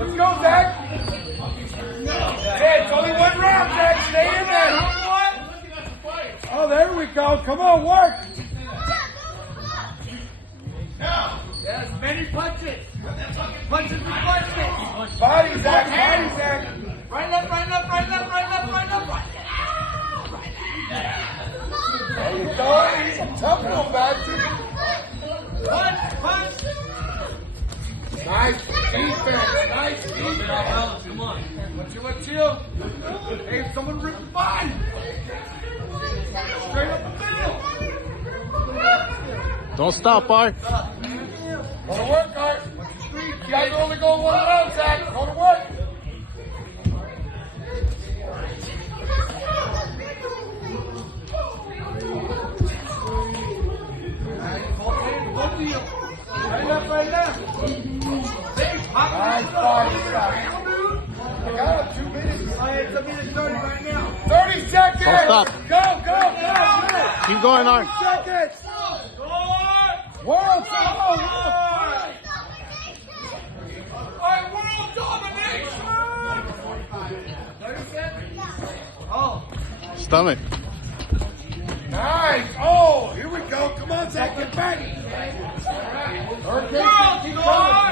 Let's go, Zach. Hey, it's only one round, Zach. Stay in there. Oh, there we go. Come on, work. Yes, many punches. Punches and punches. Body, Zach. Body, Zach. Right left, right left, right left, right left, right left, right left. There you go. He's a tough little bastard. Punch. Nice defense. Nice defense. Come on. Let's chill. Hey, someone rip the body. Straight up the middle. Don't stop, Art. Go to work, Art. You guys are only going one round, Zach. Go to work. Right left, right left. Nice body shot. I got him 2 minutes. It's a minute 30 right now. 30 seconds. Don't stop. Go, go. Keep going, Art. Seconds. Score! World, go. Alright, world domination! 30 seconds. Oh. Stomach. Nice. Oh, here we go. Come on, Zach. Get back. Okay. World, Keep score!